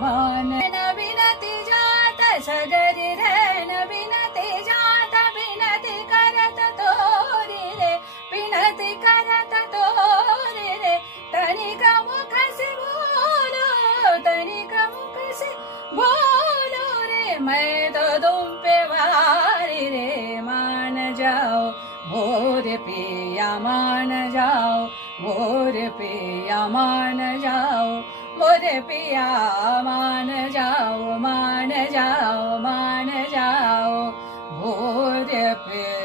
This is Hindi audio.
मान विनती जात सजरी रैन विनती जात विनती करत तोरी रे विनती करत तोरी रे तनिक मुख से बोलो तनिक मुख से बोलो रे मैं तो तुम पे वारी रे मान जाओ मोरे पिया मान जाओ मोरे पिया मान जाओ मोरे पिया मान जाओ मान जाओ मान जाओ मोरे पिया